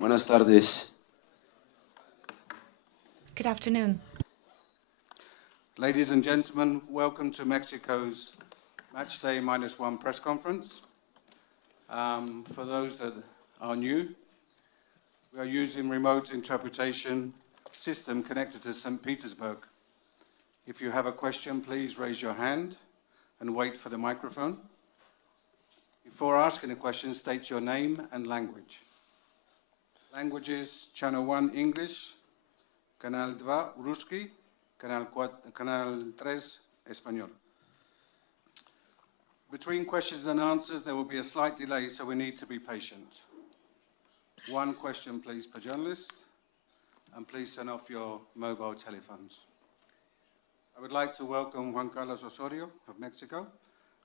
Buenas tardes. Good afternoon. Ladies and gentlemen, welcome to Mexico's Matchday -1 press conference. For those that are new, we are using remote interpretation system connected to St. Petersburg. If you have a question, please raise your hand and wait for the microphone. Before asking a question, state your name and language. Languages: Channel 1 English, Canal 2 Ruski, Canal 3 Español. Between questions and answers, there will be a slight delay, so we need to be patient. One question, please, per journalist, and please turn off your mobile telephones. I would like to welcome Juan Carlos Osorio of Mexico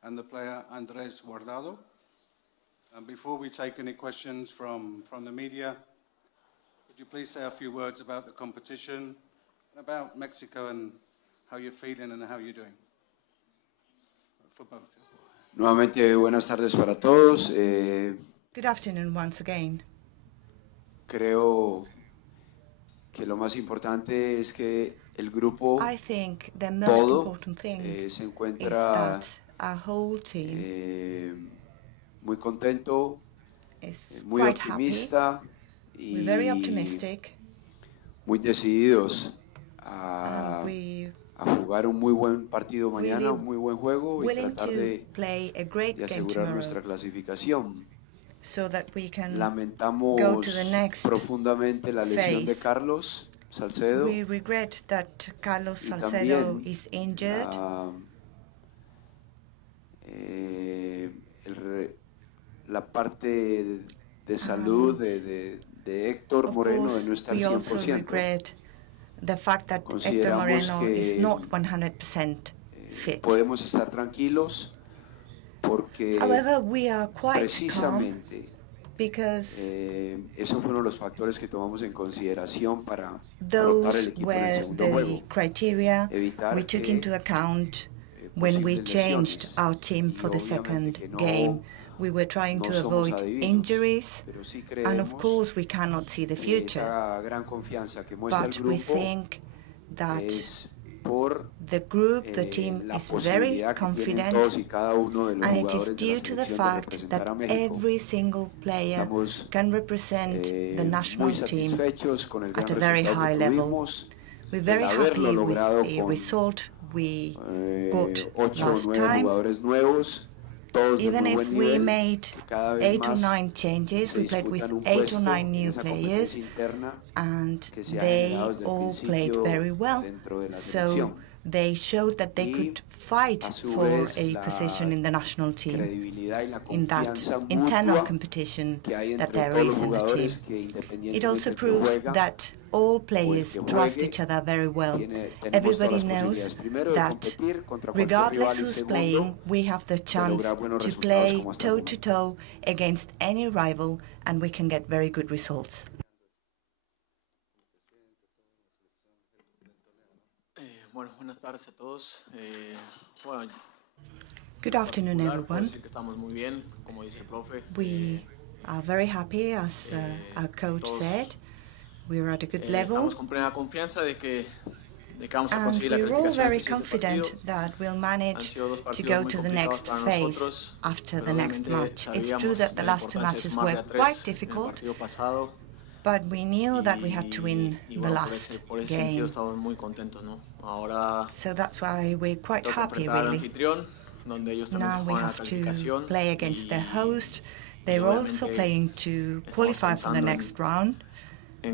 and the player Andrés Guardado. And before we take any questions from the media, could you please say a few words about the competition, about Mexico, and how you're feeling and how you're doing? For both. Nuevamente, buenas tardes para todos. Good afternoon once again. Creo que lo más importante es que el grupo I think the most todo important thing se is encuentra that our whole team muy contento, is muy quite happy. optimista We're very optimistic. muy decididos a jugar un muy buen partido mañana, un muy buen juego y tratar de asegurar nuestra clasificación. So that we can Lamentamos go to the next profundamente la lesión de Carlos Salcedo. We regret that Carlos Salcedo is injured. La parte de salud de Héctor Moreno de no estar 100%. The fact that Héctor Moreno is not 100% fit. Podemos estar tranquilos porque However, we are quite precisamente because esos fueron los factores que tomamos en consideración para those rotar el equipo en el were segundo the juego. criteria we took que, into account when we changed our team for the second game. We were trying to avoid injuries, and of course we cannot see the future. But we think that the group, the team is very confident, and it is due to the fact that every single player can represent the national team at a very high level. We're very happy with the result we got last time. Even if we made 8 or 9 changes, we played with 8 or 9 new players, and they all played very well. So they showed that they could fight for a position in the national team, in that internal competition that there is in the team. It also proves that all players trust each other very well. Everybody knows that regardless who's playing, we have the chance to play toe-to-toe against any rival, and we can get very good results. Buenas tardes a todos. Good afternoon, everyone. We are very happy, as our coach said. We're at a good level. And we're all very confident that we'll manage to go to the next phase after the next match. It's true that the last 2 matches were quite difficult, but we knew that we had to win the last game. So that's why we're quite happy, really. Now we have to play against the host. They're also playing to qualify for the next round. So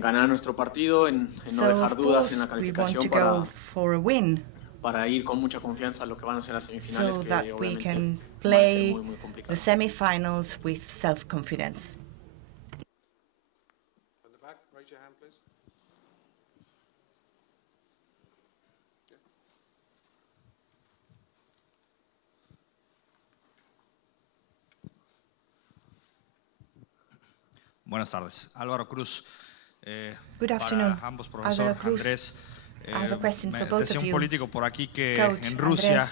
of course we want to go for a win, so that we can play the semi-finals with self-confidence. From the back, raise your hand, please. Buenas tardes. Álvaro Cruz. Good afternoon, para ambos, profesor Álvaro Cruz. Andrés. I have a question for both of Decía un you. político por aquí que Coach en Rusia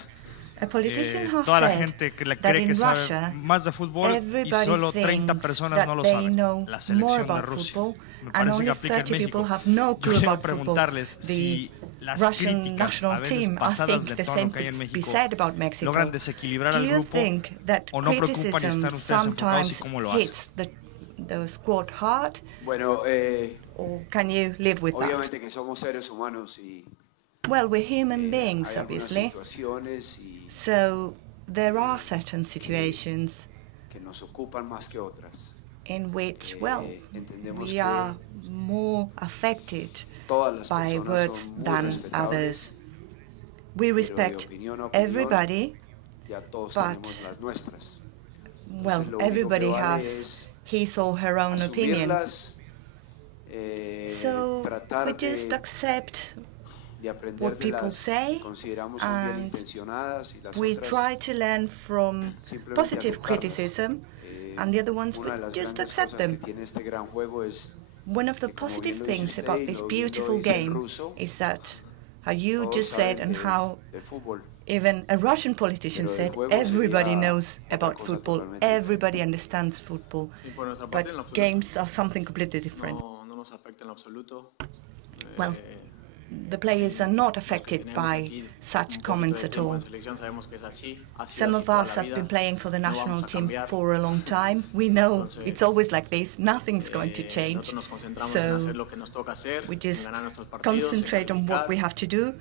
A politician has toda la said gente que that cree in que sabe Russia, más de fútbol y everybody solo 30 thinks personas no that lo they saben. know La more selección de about Rusia. football, Me and parece que only aplica en 30 people México. have no Yo clue quiero about football. preguntarles The si las Russian críticas, a national veces team, I pasadas de think the tono same que hay en could be México, said about Mexico. logran desequilibrar Do al you grupo think that o no preocupan y criticism están ustedes enfocados y sometimes cómo lo hacen. hits the squad hard, Bueno, or can you live with that? obviamente que somos seres humanos y Well, we're human beings, hay algunas obviously, situaciones y so there are certain situations que nos ocupan más que otras. in which, well, Entendemos we que are more affected todas las by personas words son muy than respetables, others. We pero de respect opinión a opinión, everybody, ya todos but, tenemos las nuestras. well, Entonces, lo único everybody que vale has es his or her own opinion. asumirlas, So tratar we just accept de aprender what de people las say, que consideramos son bien and intencionadas y las we otras try to learn from simplemente positive aceptarlas. criticism, and the other ones, Una de we las just grandes accept cosas them. que tiene este gran juego es One of the que, como positive bien lo dice things usted about y this lo bien lo beautiful dice el game ruso, is that, how you todos just said saben and how de fútbol. even a Russian politician Pero el said, juego everybody sería knows otra about cosa football, totalmente everybody understands football, Y por nuestra parte, en lo but absoluto, games are something completely different. no nos afecta en lo absoluto. Well, the players are not affected by such comments at all. Some of us have been playing for the national team for a long time. We know it's always like this, nothing's going to change. So we just concentrate on what we have to do.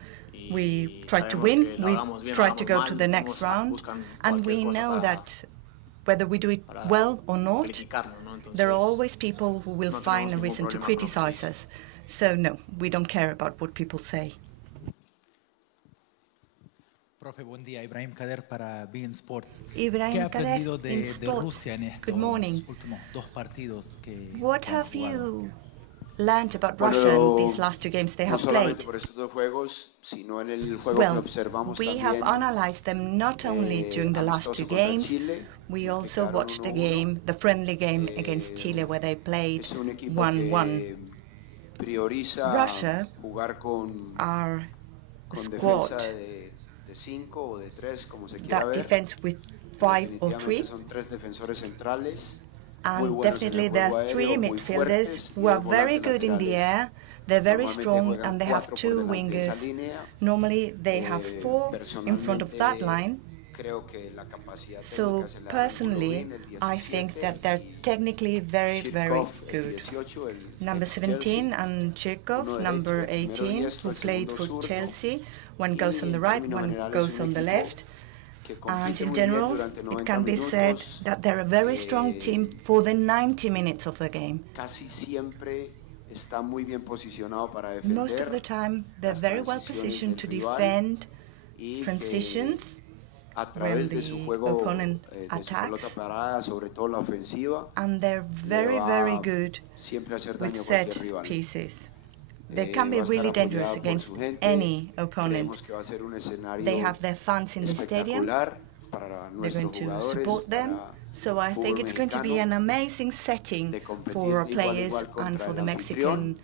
We try to win, we try to go to the next round, and we know that whether we do it well or not, there are always people who will find a reason to criticize us. So no, we don't care about what people say. Profe, buen día. Ibrahim Kader para beIN Sports. Ibrahim ¿Qué ha Kader, aprendido in de Sports. Rusia en estos Good morning. últimos dos partidos que What han have jugado? you learned about Bueno, Russia in these last two games they no have solamente played? por estos dos juegos, sino en el juego que Well, observamos we también have analyzed them not only during the last two amistoso contra games, Chile, we que also quedaron watched the 1-1. game, the friendly game against Chile, where they played Es un equipo 1-1. que prioriza Russia, jugar con our defensa squad, de 5 o de 3, como se quiera that ver. defense with 5 or 3, Definitivamente son tres defensores centrales, muy and buenos en definitely el there juego are 3 aéreo, muy midfielders fuertes, who y are los very volantes good in the laterales. air, they're very Normalmente strong, juegan and they have 4 por 2 delante de esa wingers. línea. Normally they have 4 in front of that line. Creo que la capacidad So técnica se la da personally, Golovin, el I 17, think that they're technically very, very Shirkov, el good. 18, el Number Chelsea. 17 and Chirkov, Uno number derecho, el primero 18, diestro, who el played segundo for zurdo. Chelsea. One Y goes on the en right, términos one generales goes es un on the equipo left. que And compite in muy bien general, durante it 90 can be said minutos. that they're a very strong team for the 90 minutes of the game. Casi siempre está muy bien posicionado para Most of the defender time, they're las very well transiciones positioned to del rival defend y que transitions a when través de the su juego opponent de su pelota attacks, parada, sobre todo la ofensiva, and they're very, le va very good siempre a hacer with daño a set cualquier rival. pieces. They can Va be a estar really dangerous apoyado por against su gente. any opponent. Creemos que va a ser un escenario They have their fans in the stadium. espectacular para They're nuestros going to jugadores, support them. para So I el think fútbol it's going to be an mexicano, amazing setting de competir for our igual a players igual and contra for the el Mexican anfitrión.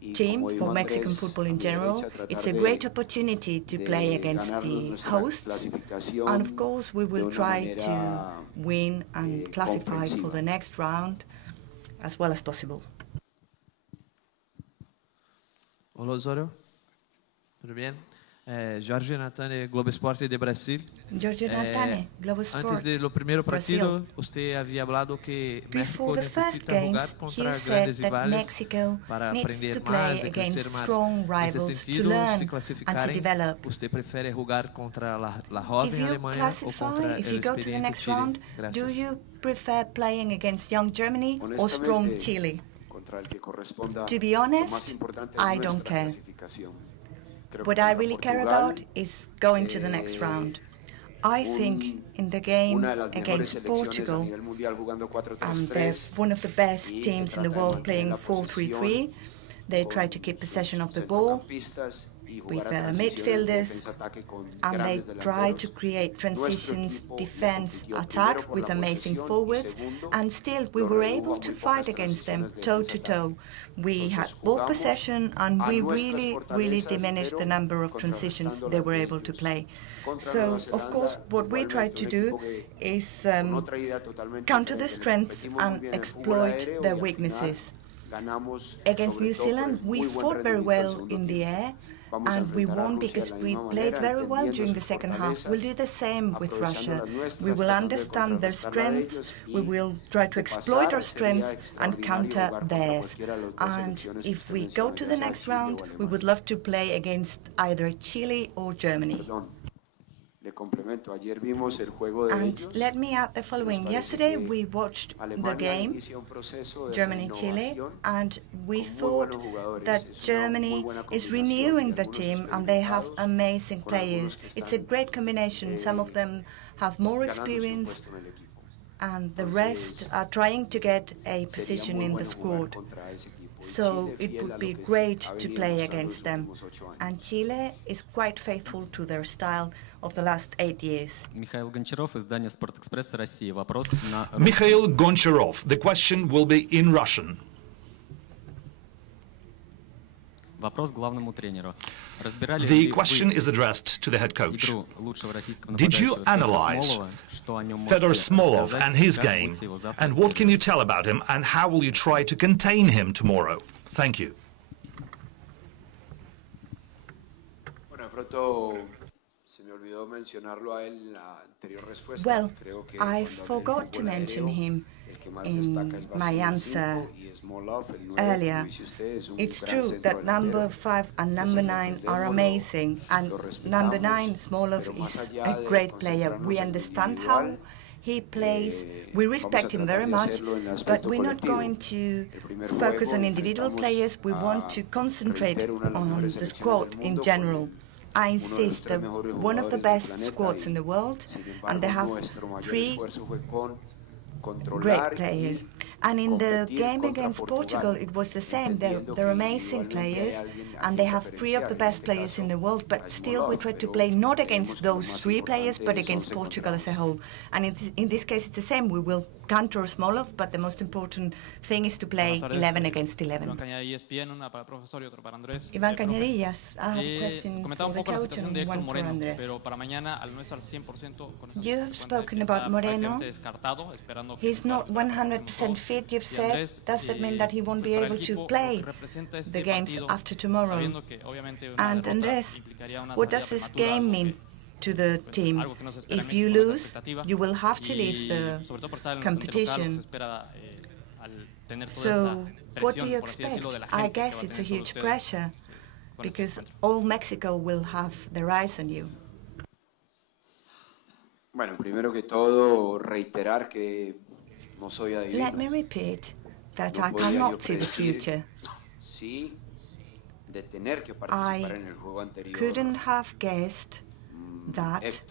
Y team, como for dijo Mexican Andrés, football a in mi general. derecha, tratar It's a de- great opportunity to de play against ganarnos the nuestra hosts. clasificación And of course, we de will una try to manera, win and classify for comprensiva. the next round as well as possible. Olá, Osório. Tudo bem? Jorge Natane, Globo Esporte de Brasil. Giorgio Natane, Globo Antes Sport. do primeiro partido, Brasil. você havia falado que México Before the first necessita games, jogar you contra said grandes that rivais Mexico para needs aprender to mais play e crescer against mais. strong Nesse rivals to sentido, learn se and to classificarem, develop. você prefere jogar contra a If jovem you Alemanha ou contra classify, if o you go to the experiente next Chile? round, do Graças. you prefer playing against young Germany or strong Honestamente, Chile? contra el que corresponda, To be lo honest, más importante I es don't nuestra care. clasificación. Creo que What I contra really care Portugal, about is going to the next round. I think in the game una de las mejores against selecciones a Portugal, nivel mundial jugando and they're 4-3-3, one of the best y que teams in the trata de world mantener playing la 4-3-3. posesión They con try to keep sus possession of the ball. centrocampistas with midfielders, and they try to create transitions, defense, attack with amazing forwards, and still we were able to fight against them toe-to-toe. We had ball possession, and we really diminished the number of transitions they were able to play. So, of course, what we try to do is counter their strengths and exploit their weaknesses. Against New Zealand, we fought very well in the air, and we won because we played very well during the second half. We'll do the same with Russia. We will understand their strengths, we will try to exploit our strengths and counter theirs. And if we go to the next round, we would love to play against either Chile or Germany. And let me add the following. Yesterday we watched the game, Germany-Chile, and we thought that Germany is renewing the team and they have amazing players. It's a great combination. Some of them have more experience and the rest are trying to get a position in the squad. So it would be great to play against them. And Chile is quite faithful to their style of the last 8 years. Mikhail Goncharov, the question will be in Russian. The question is addressed to the head coach. Did you analyze Fedor Smolov and his game? And what can you tell about him? And how will you try to contain him tomorrow? Thank you. Well, I forgot to mention him in my answer earlier. It's true that number 5 and number 9 are amazing, and number 9, Smolov, is a great player. We understand how he plays, we respect him very much, but we're not going to focus on individual players. We want to concentrate on the squad in general. I insist that one of the best squads in the world, and they have 3 great players. And in the game against Portugal, it was the same. They're amazing players, and they have 3 of the best players in the world, but still we try to play not against those 3 players, but against Portugal as a whole. And in this case, it's the same. We will counter Smolov, but the most important thing is to play 11 against 11. Ivan Cañadillas, I have a question for the coach and one for Andrés. You have spoken about Moreno. He's not 100% fit, you've said. Does that mean that he won't be able to play the games after tomorrow? And Andrés, what does this game mean to the team? If you lose, you will have to leave the competition. So what do you expect? I guess it's a huge pressure, because all Mexico will have their eyes on you. Bueno, primero que todo, reiterar que no soy adivino. Let me repeat that I cannot see the future. Sí, de tener que participar en el juego anterior. I couldn't have guessed that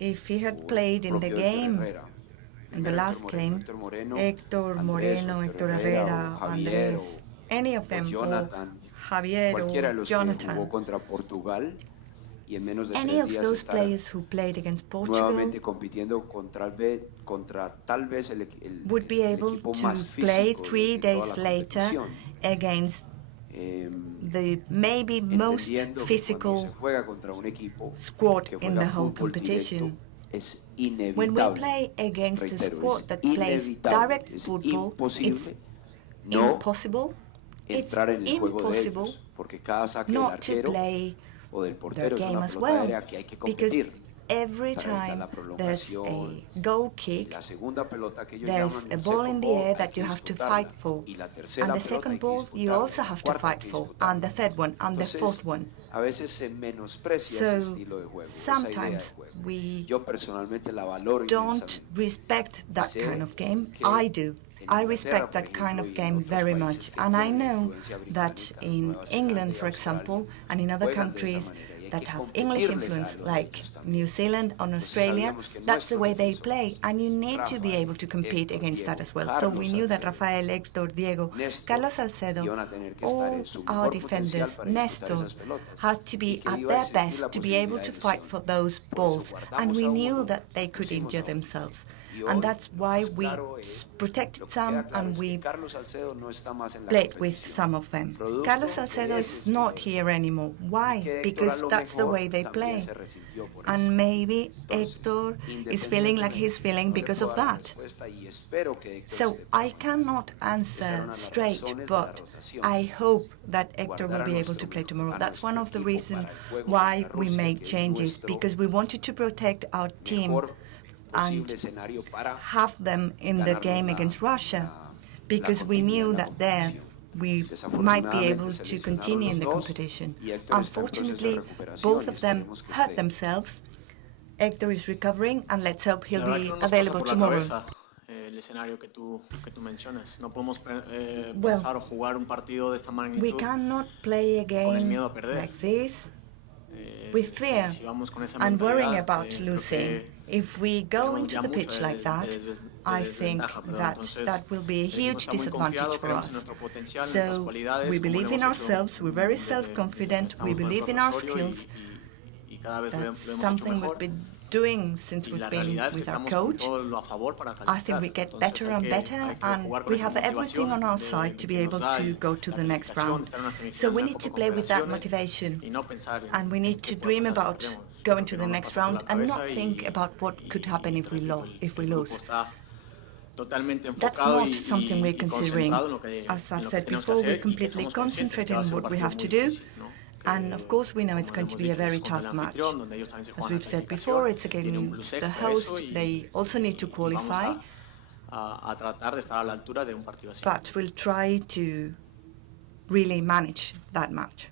if he had played in the game, in the last game, Héctor Moreno, Héctor Herrera, Andrés, any of them, or Javier or Jonathan, any of those players who played against Portugal would be able to play 3 days later against the maybe most physical squad in the whole competition. When we play against a squad that plays direct football, it's impossible. It's impossible not to play their game as well, because every time there's a goal kick, there's a ball in the air that you have to fight for, and the second ball you also have to fight for, and the third one, and the fourth one. So sometimes we don't respect that kind of game. I do. I respect that kind of game very much, and I know that in England, for example, and in other countries, that have English influence, like New Zealand and Australia, that's the way they play, and you need to be able to compete against that as well. So we knew that Rafael, Héctor, Diego, Carlos Salcedo, all our defenders, Nestor, had to be at their best to be able to fight for those balls, and we knew that they could injure themselves. And that's why we protected some and we played with some of them. Carlos Salcedo is not here anymore. Why? Because that's the way they play. And maybe Héctor is feeling like he's feeling because of that. So I cannot answer straight, but I hope that Héctor will be able to play tomorrow. That's one of the reasons why we made changes, because we wanted to protect our team and have them in the game against Russia, because we knew that there we might be able to continue in the competition. Unfortunately, both of them hurt themselves. Héctor is recovering, and let's hope he'll be available tomorrow. Well, we cannot play a game like this with fear and worrying about losing. If we go into the pitch like that, I think that will be a huge disadvantage for us. So we believe in ourselves, we're very self-confident, we believe in our skills. That's something we've been doing since we've been with our coach. I think we get better and better, and we have everything on our side to be able to go to the next round. So we need to play with that motivation, and we need to dream about going to the next round and not think about what could happen if we lose. That's not something we're considering. As I've said before, we're completely concentrated on what we have to do. And of course, we know it's going to be a very tough match. As we've said before, it's against the host. They also need to qualify. But we'll try to really manage that match.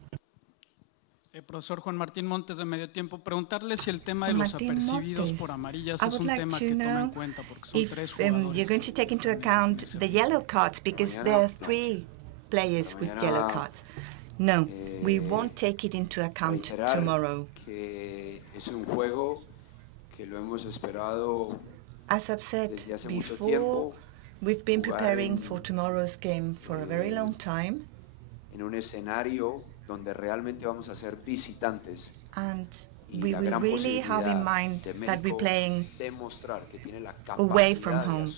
Profesor Juan Martín Montes de Medio Tiempo, preguntarle si el tema de los apercibidos por amarillas es un tema que toma en cuenta, porque son tres jugadores. You're going to take into account the yellow cards, because there are 3 players with yellow cards. No, we won't take it into account tomorrow. As I've said before, we've been preparing for tomorrow's game for a very long time. And we will really have in mind that we're playing away from home.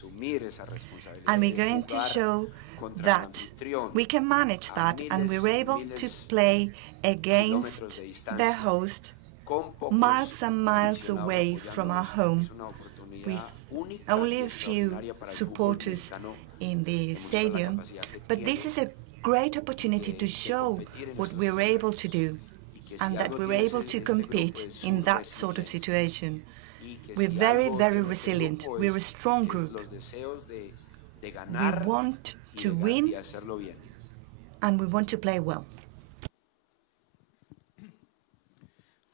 And we're going to show that we can manage that, and we're able to play against the host miles and miles away from our home, with only a few supporters in the stadium. But this is a great opportunity to show what we're able to do, and that we're able to compete in that sort of situation. We're very, very resilient. We're a strong group. We want to win, and we want to play well.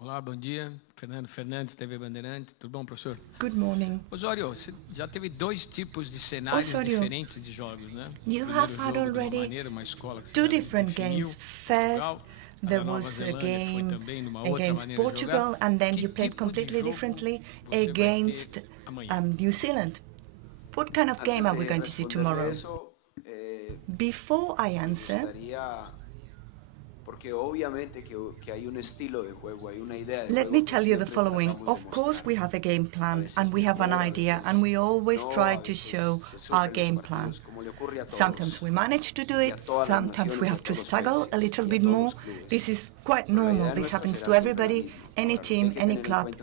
Olá, bom dia. Fernando Fernandes, TV Bandeirante. Tudo bom, professor? Good morning. Osório, você já teve 2 tipos de cenários diferentes de jogos, né? You have had already 2 different games. First, there was a game against Portugal, and then you played completely differently against New Zealand. What kind of game are we going to see tomorrow? Before I answer, let me tell you the following. Of course, we have a game plan, and we have an idea, and we always try to show our game plan. Sometimes we manage to do it, sometimes we have to struggle a little bit more. This is quite normal. This happens to everybody. Any team, any club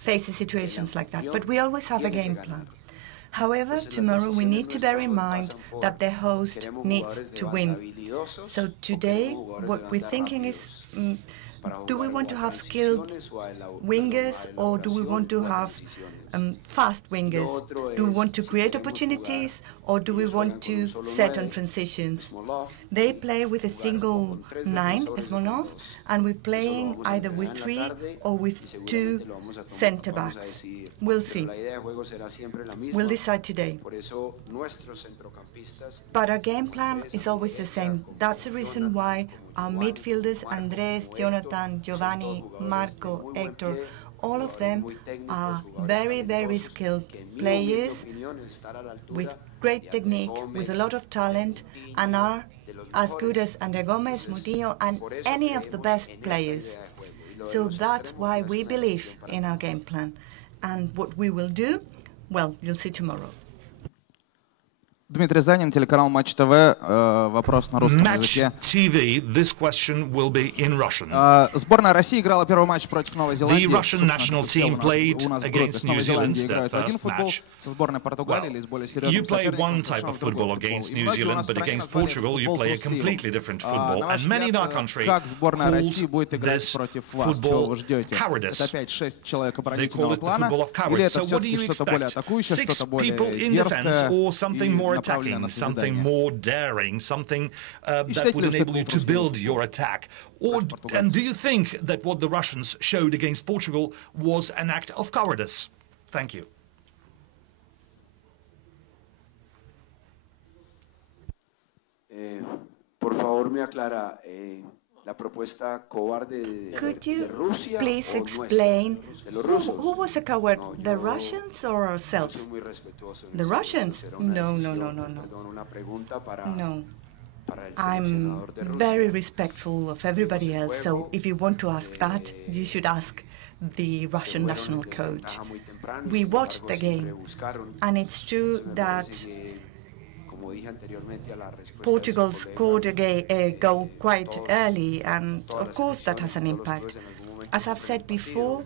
faces situations like that. But we always have a game plan. However, tomorrow we need to bear in mind that the host needs to win. So today, what we're thinking is, do we want to have skilled wingers, or do we want to have fast wingers? Do we want to create opportunities, or do we want to set on transitions? They play with a single 9, Smolov, and we're playing either with 3 or with 2 centre-backs. We'll see. We'll decide today. But our game plan is always the same. That's the reason why our midfielders, Andrés, Jonathan, Giovanni, Marco, Hector, all of them are very, very skilled players with great technique, with a lot of talent, and are as good as André Gomez, Moutinho, and any of the best players. So that's why we believe in our game plan. And what we will do, well, you'll see tomorrow. Дмитрий Занин, телеканал Матч ТВ. Вопрос на русском языке. TV, this question will be in Russian. Сборная России играла первый матч против Новой Зеландии. The Russian national team played against New Zealand, their first match. Со сборной Португалии или с более серьезным You play соперником. one type of football against New Zealand, but against Portugal you play a completely different football. And many in our country как сборная России будет call играть this против вас? Чего вы ждете? cowardice. Это опять 6 человек They call оборонительного it the плана? football of Или cowards. это So what do все-таки you что-то более expect? атакующее, 6 что-то более people in defense, дерзкое or и something more направленное на attacking, something созидание? more daring, something that считаете would ли, что это enable you был to просто build your attack? Or, and do you think that what the Russians showed against Portugal was an act of cowardice? Thank you. Por favor, me aclara la propuesta cobarde de Rusia. Could you please explain who was a coward, the Russians or ourselves? The Russians? No. No. I'm very respectful of everybody else, so if you want to ask that, you should ask the Russian national coach. We watched the game, and it's true that Portugal scored a goal quite early, and of course that has an impact. As I've said before,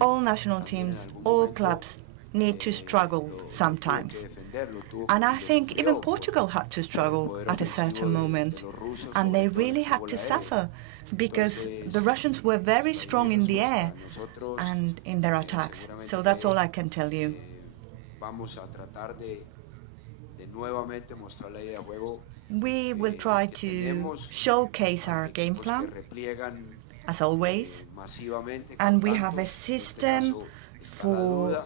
all national teams, all clubs need to struggle sometimes. And I think even Portugal had to struggle at a certain moment, and they really had to suffer because the Russians were very strong in the air and in their attacks. So that's all I can tell you. We will try to showcase our game plan, as always, and we have a system for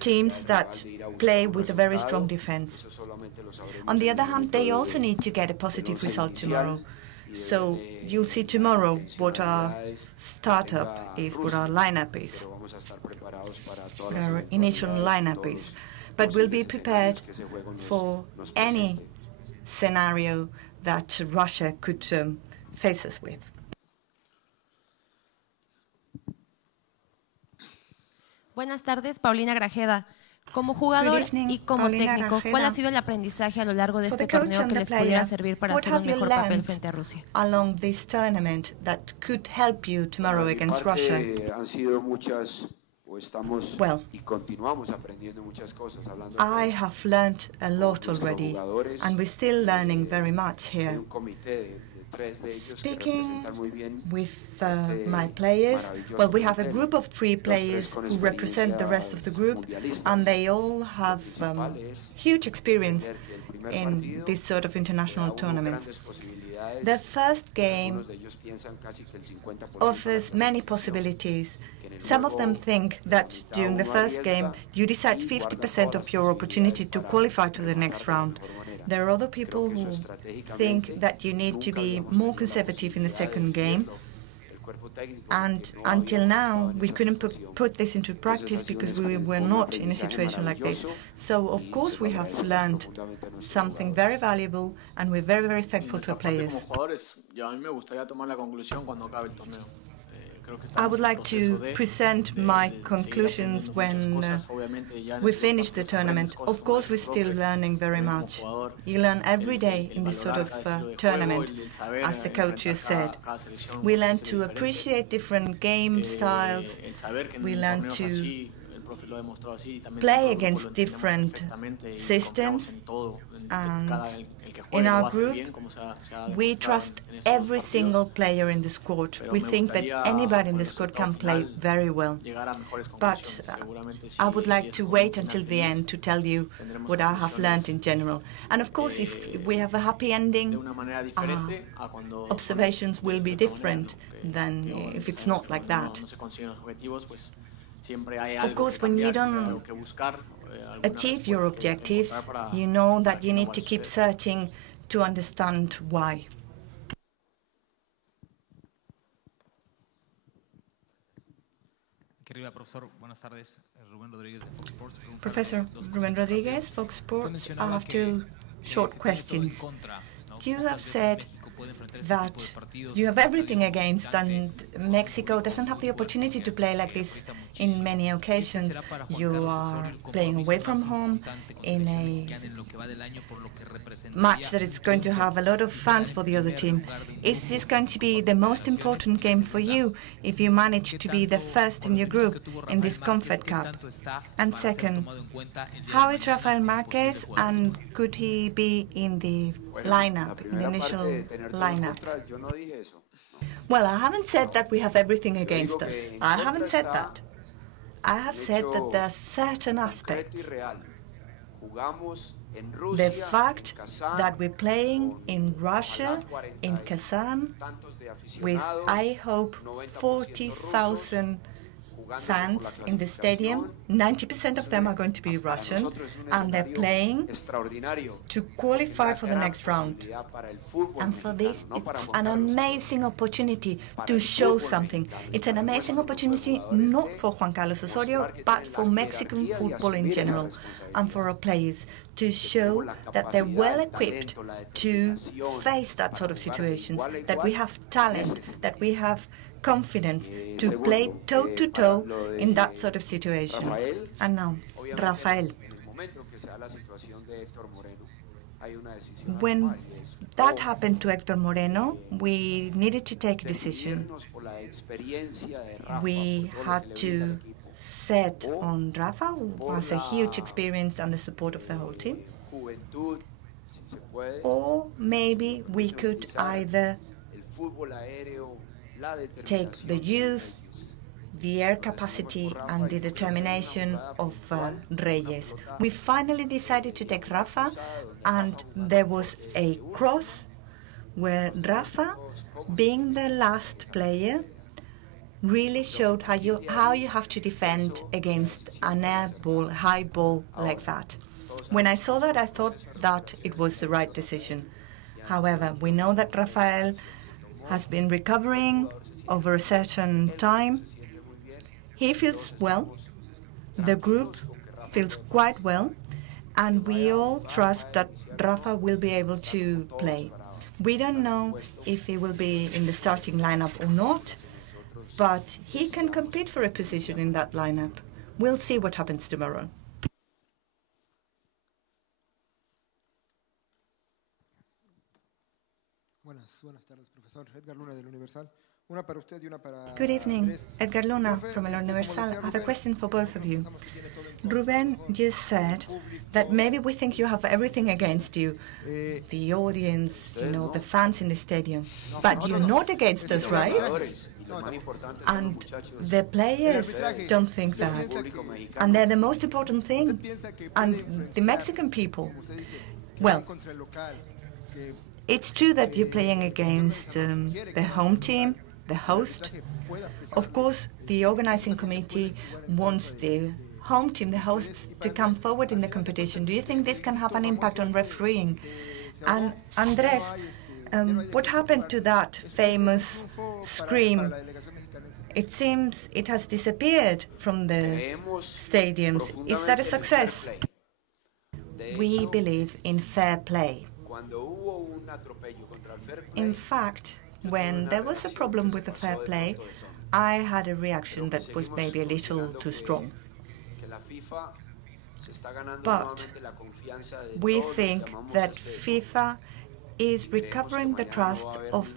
teams that play with a very strong defense. On the other hand, they also need to get a positive result tomorrow. So you'll see tomorrow what our startup is, what our lineup is, what our initial lineup is. But we'll be prepared for any scenario that Russia could face us with. Buenas tardes, Paulina Grajeda. Como jugador y como técnico, ¿cuál ha sido el aprendizaje a lo largo de este torneo que les pudiera servir para hacer un mejor papel frente a Rusia? Along this tournament that could help you tomorrow against Russia? Well, I have learned a lot already, and we're still learning very much here. Speaking with my players, well, we have a group of 3 players who represent the rest of the group, and they all have huge experience in this sort of international tournaments. The first game offers many possibilities. Some of them think that during the first game you decide 50% of your opportunity to qualify to the next round. There are other people who think that you need to be more conservative in the second game. And until now, we couldn't put this into practice because we were not in a situation like this. So, of course, we have learned something very valuable, and we're very, very thankful to the players. I would like to present my conclusions when we finish the tournament. Of course, we're still learning very much. You learn every day in this sort of tournament, as the coaches said. We learn to appreciate different game styles. We learn to play against different systems, and in our group, we trust every single player in the squad. We think that anybody in the squad can play very well. But I would like to wait until the end to tell you what I have learned in general. And of course, if we have a happy ending, observations will be different than if it's not like that. Of course, when you don't achieve your objectives, you know that you need to keep searching to understand why. Professor Rubén Rodríguez, Fox Sports. I have two short questions. You have said that you have everything against, and Mexico doesn't have the opportunity to play like this in many occasions. You are playing away from home in a match that it's going to have a lot of fans for the other team. Is this going to be the most important game for you if you manage to be the first in your group in this Confed Cup? And second, how is Rafael Márquez, and could he be in the lineup, in the initial lineup? Well, I haven't said that we have everything against us. I haven't said that. I have said that there are certain aspects. The fact that we're playing in Russia, in Kazan, with, I hope, 40,000 fans in the stadium. 90% of them are going to be Russian, and they're playing to qualify for the next round. And for this, it's an amazing opportunity to show something. It's an amazing opportunity not for Juan Carlos Osorio, but for Mexican football in general, and for our players, to show that they're well equipped to face that sort of situations, that we have talent, that we have confidence to play toe-to-toe in that sort of situation. And now, Rafael. When that happened to Héctor Moreno, we needed to take a decision. We had to set on Rafa, who has a huge experience and the support of the whole team. Or maybe we could either take the youth, the air capacity and the determination of Reyes. We finally decided to take Rafa, and there was a cross where Rafa, being the last player, really showed how you have to defend against an air ball, high ball like that. When I saw that, I thought that it was the right decision. However, we know that Rafael has been recovering over a certain time. He feels well, the group feels quite well, and we all trust that Rafa will be able to play. We don't know if he will be in the starting lineup or not, but he can compete for a position in that lineup. We'll see what happens tomorrow. Good evening, Edgar Luna from El Universal. I have a question for both of you. Ruben just said that maybe we think you have everything against you, the audience, the fans in the stadium, but you're not against us, right? And the players don't think that, and they're the most important thing, and the Mexican people. Well, it's true that you're playing against the home team, the host. Of course, the organizing committee wants the home team, the hosts, to come forward in the competition. Do you think this can have an impact on refereeing? And Andres, what happened to that famous scream? It seems it has disappeared from the stadiums. Is that a success? We believe in fair play. In fact, when there was a problem with the fair play, I had a reaction that was maybe a little too strong. But we think that FIFA is recovering the trust of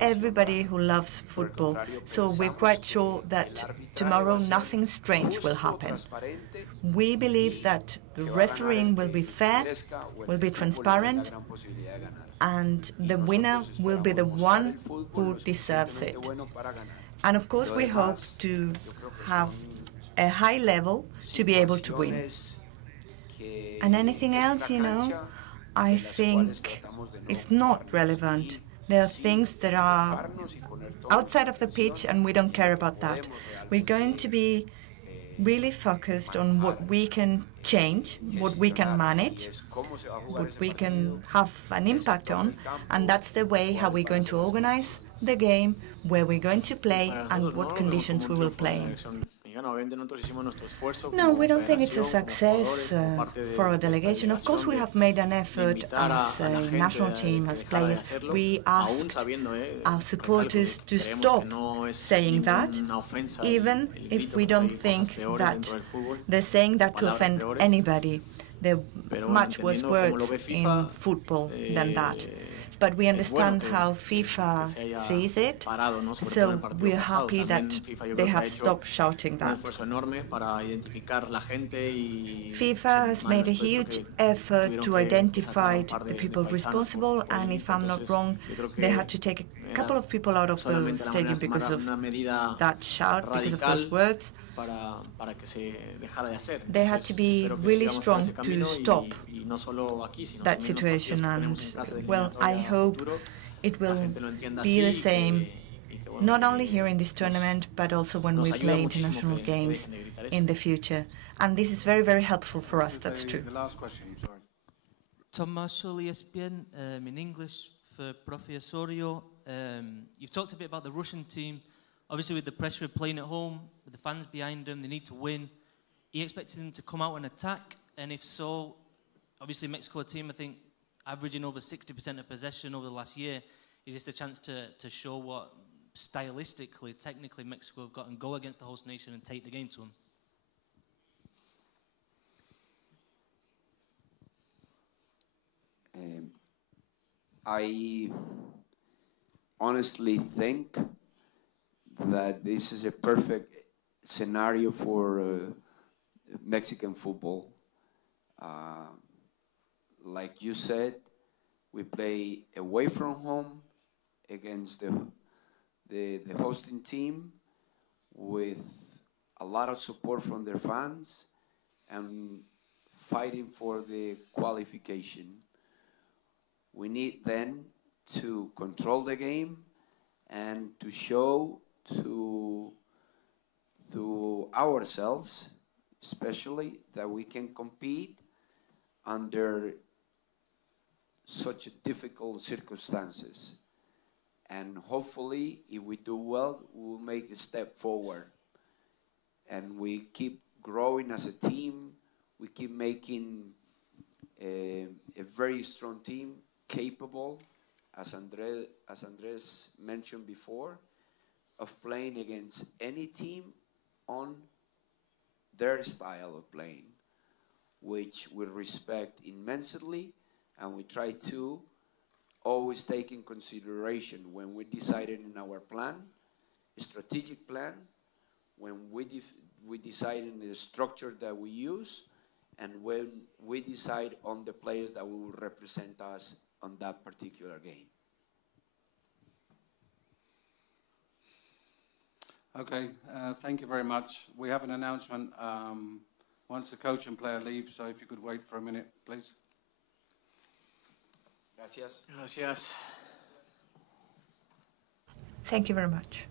everybody who loves football. So we're quite sure that tomorrow nothing strange will happen. We believe that the refereeing will be fair, will be transparent, and the winner will be the one who deserves it. And of course, we hope to have a high level to be able to win. And anything else, I think it's not relevant. There are things that are outside of the pitch, and we don't care about that. We're going to be really focused on what we can change, what we can manage, what we can have an impact on, and that's the way how we're going to organize the game, where we're going to play, and what conditions we will play in. No, we don't think it's a success for our delegation. Of course, we have made an effort as a national team, as players. We asked our supporters to stop saying that, even if we don't think that they're saying that to offend anybody. There are much worse words in football than that. But we understand how FIFA sees it, so we're happy that they have stopped shouting that. FIFA has made a huge effort to identify the people responsible, and if I'm not wrong, they had to take a couple of people out of the stadium because of that shout, because of those words. They had to be really strong to stop that situation, and well, I hope it will be the same, not only here in this tournament, but also when we play international games in the future. And this is very, very helpful for us, that's true. The last question, sorry. Tom Marshall, ESPN, in English for Profe Osorio. You've talked a bit about the Russian team. Obviously, with the pressure of playing at home, with the fans behind them, they need to win. Are you expecting them to come out and attack? And if so, obviously Mexico team, I think, averaging over 60% of possession over the last year. Is this a chance to show what stylistically, technically Mexico have got and go against the host nation and take the game to them? I honestly think that this is a perfect scenario for Mexican football. Like you said, we play away from home against the hosting team with a lot of support from their fans and fighting for the qualification. We need then to control the game and to show to ourselves, especially, that we can compete under such difficult circumstances. And hopefully, if we do well, we'll make a step forward. And we keep growing as a team. We keep making a very strong team, capable, as Andres mentioned before, of playing against any team on their style of playing, which we respect immensely, and we try to always take in consideration when we decided in our plan, a strategic plan, when we decide in the structure that we use, and when we decide on the players that will represent us on that particular game. Okay, thank you very much. We have an announcement once the coach and player leave, so if you could wait for a minute, please. Gracias. Gracias. Thank you very much.